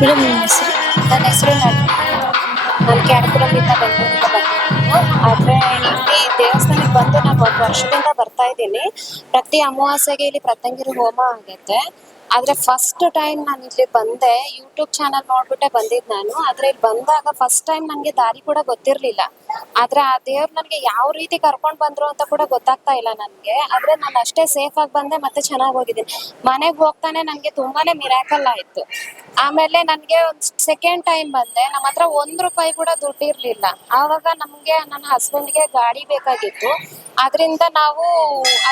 ಮೇಡಮ್ ನಿಮ್ಮ ಹೆಸರು? ನನ್ನ ಹೆಸರು ನಳಿನಿ ಅಂತ. ನಾನು ಕ್ಯಾರಕುಲಂನಿಂದ ಬೆಂಗಳೂರಿಂದ ಬಂದಿರೋದು. ಆದ್ರೆ ಇಲ್ಲಿ ದೇವಸ್ಥಾನಕ್ಕೆ ಬಂದು ನಾನು 1 ವರ್ಷದಿಂದ ಬರ್ತಾ ಇದ್ದೀನಿ. ಪ್ರತಿ ಅಮಾವಾಸ್ಯೆಗೆ ಇಲ್ಲಿ ಪ್ರತ್ಯಂಗಿರಿ ಹೋಮ ಆಗುತ್ತೆ. ಆದ್ರೆ ಫಸ್ಟ್ ಟೈಮ್ ನಾನು ಇಲ್ಲಿ ಬಂದೆ, ಯೂಟ್ಯೂಬ್ ಚಾನಲ್ ನೋಡ್ಬಿಟ್ಟೆ ಬಂದಿದ್ದು ನಾನು. ಆದ್ರೆ ಇಲ್ಲಿ ಬಂದಾಗ ಫಸ್ಟ್ ಟೈಮ್ ನನಗೆ ದಾರಿ ಕೂಡ ಗೊತ್ತಿರ್ಲಿಲ್ಲ. ಆದ್ರೆ ಆ ದೇವ್ರು ನನಗೆ ಯಾವ ರೀತಿ ಕರ್ಕೊಂಡ್ ಬಂದ್ರು ಅಂತ ಕೂಡ ಗೊತ್ತಾಗ್ತಾ ಇಲ್ಲ ನನಗೆ. ಆದ್ರೆ ನಾನು ಅಷ್ಟೇ ಸೇಫ್ ಆಗಿ ಬಂದೆ, ಮತ್ತೆ ಚೆನ್ನಾಗಿ ಹೋಗಿದ್ದೀನಿ. ಮನೆಗೆ ಹೋಗ್ತಾನೆ ನನಗೆ ತುಂಬಾನೇ ಮಿರಾಕಲ್ ಆಯ್ತು. ಆಮೇಲೆ ನನಗೆ ಒಂದು ಸೆಕೆಂಡ್ ಟೈಮ್ ಬಂದೆ, ನಮ್ಮ ಹತ್ರ ₹1 ಕೂಡ ದುಡ್ಡು ಇರ್ಲಿಲ್ಲ. ಆವಾಗ ನಮ್ಗೆ ನನ್ನ ಹಸ್ಬೆಂಡ್ಗೆ ಗಾಡಿ ಬೇಕಾಗಿತ್ತು. ಅದರಿಂದ ನಾವು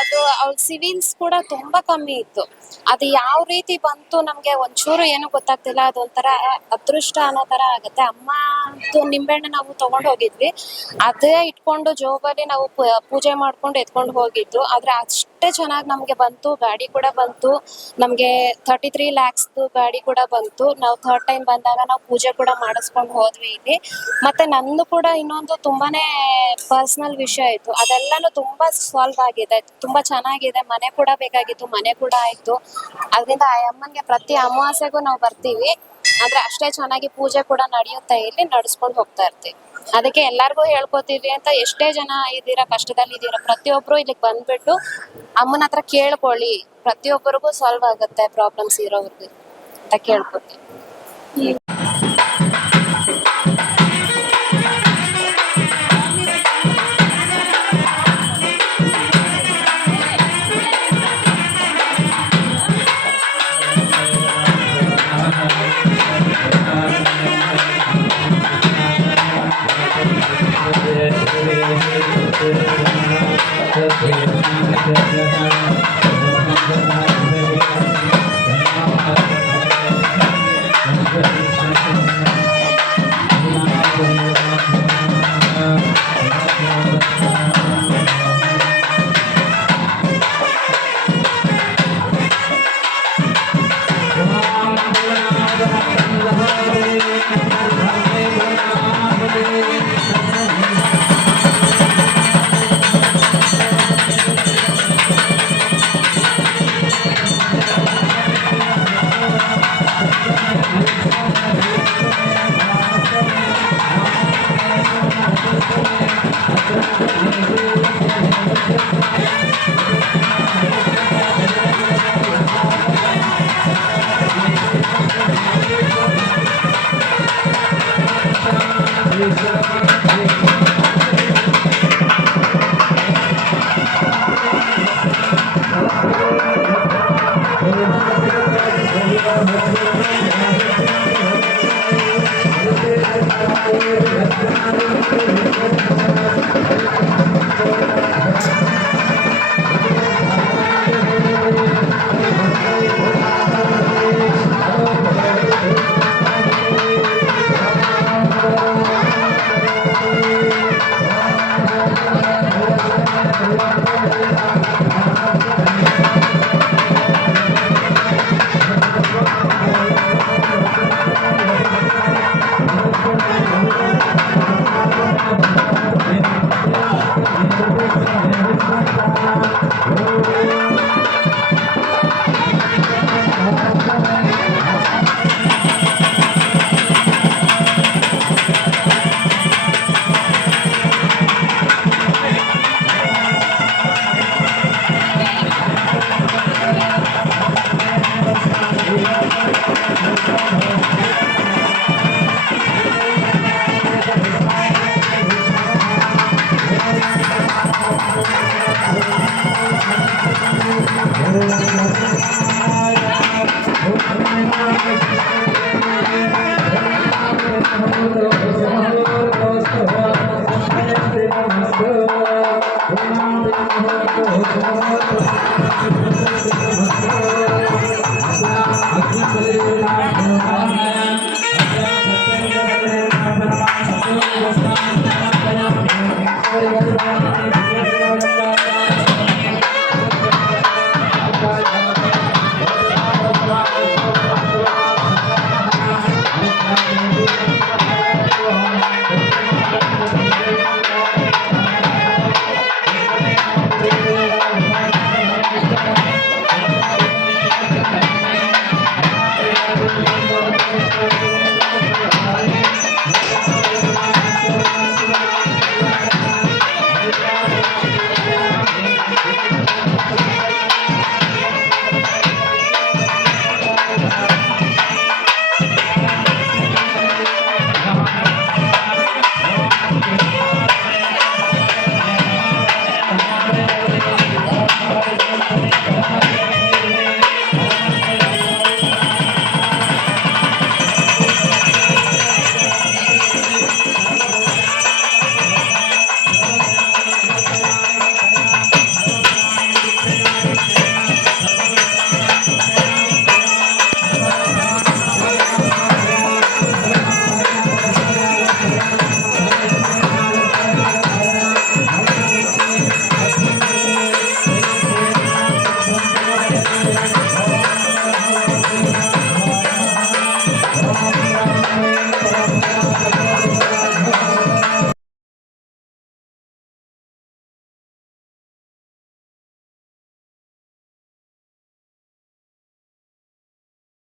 ಅದು ಅವ್ಳ ಸಿವಿಲ್ಸ್ ಕೂಡ ತುಂಬಾ ಕಮ್ಮಿ ಇತ್ತು. ಅದು ಯಾವ ರೀತಿ ಬಂತು ನಮ್ಗೆ ಒಂಚೂರು ಏನು ಗೊತ್ತಾಗ್ತಿಲ್ಲ. ಅದೊಂಥರ ಅದೃಷ್ಟ ಅನ್ನೋ ತರ ಆಗುತ್ತೆ. ಅಮ್ಮದು ನಿಂಬೆಹಣ್ಣು ನಾವು ತಗೊಂಡ್ ಹೋಗಿದ್ವಿ, ಅದೇ ಇಟ್ಕೊಂಡು ಜೋಬಲ್ಲಿ ನಾವು ಪೂಜೆ ಮಾಡ್ಕೊಂಡು ಎತ್ಕೊಂಡು ಹೋಗಿದ್ದು. ಆದ್ರೆ ಅಷ್ಟೇ ಚೆನ್ನಾಗಿ ನಮ್ಗೆ ಬಂತು, ಗಾಡಿ ಕೂಡ ಬಂತು. ನಮ್ಗೆ 33 lakhs ಗಾಡಿ ಕೂಡ ಬಂತು. ನಾವು ಥರ್ಡ್ ಟೈಮ್ ಬಂದಾಗ ನಾವು ಪೂಜೆ ಕೂಡ ಮಾಡಿಸ್ಕೊಂಡು ಹೋದ್ವಿ ಇಲ್ಲಿ. ಮತ್ತೆ ನಂದು ಕೂಡ ಇನ್ನೊಂದು ತುಂಬಾನೇ ಪರ್ಸನಲ್ ವಿಷಯ ಇತ್ತು, ಅದೆಲ್ಲಾನು ತುಂಬಾ ಸಾಲ್ವ್ ಆಗಿದೆ, ತುಂಬಾ ಚೆನ್ನಾಗಿದೆ. ಮನೆ ಕೂಡ ಬೇಕಾಗಿತ್ತು, ಮನೆ ಕೂಡ ಆಯ್ತು. ಅದರಿಂದ ಆ ಅಮ್ಮನ್ಗೆ ಪ್ರತಿ ಅಮಾವಾಸ್ಯೆಗೂ ನಾವು ಬರ್ತೀವಿ. ಆದ್ರೆ ಅಷ್ಟೇ ಚೆನ್ನಾಗಿ ಪೂಜೆ ಕೂಡ ನಡೆಯುತ್ತೆ, ಇಲ್ಲಿ ನಡ್ಸ್ಕೊಂಡು ಹೋಗ್ತಾ ಇರ್ತೀವಿ. ಅದಕ್ಕೆ ಎಲ್ಲಾರ್ಗು ಹೇಳ್ಕೊತೀವಿ ಅಂತ, ಎಷ್ಟೇ ಜನ ಇದ್ದೀರಾ, ಕಷ್ಟದಲ್ಲಿ ಇದ್ದೀರಾ, ಪ್ರತಿಯೊಬ್ರು ಇಲ್ಲಿಗೆ ಬಂದ್ಬಿಟ್ಟು ಅಮ್ಮನ ಹತ್ರ ಕೇಳ್ಕೊಳ್ಳಿ. ಪ್ರತಿಯೊಬ್ಬರಿಗೂ ಸಾಲ್ವ್ ಆಗುತ್ತೆ ಪ್ರಾಬ್ಲಮ್ಸ್ ಇರೋರ್ಗೆ ಅಂತ ಕೇಳ್ಕೊತೀನಿ.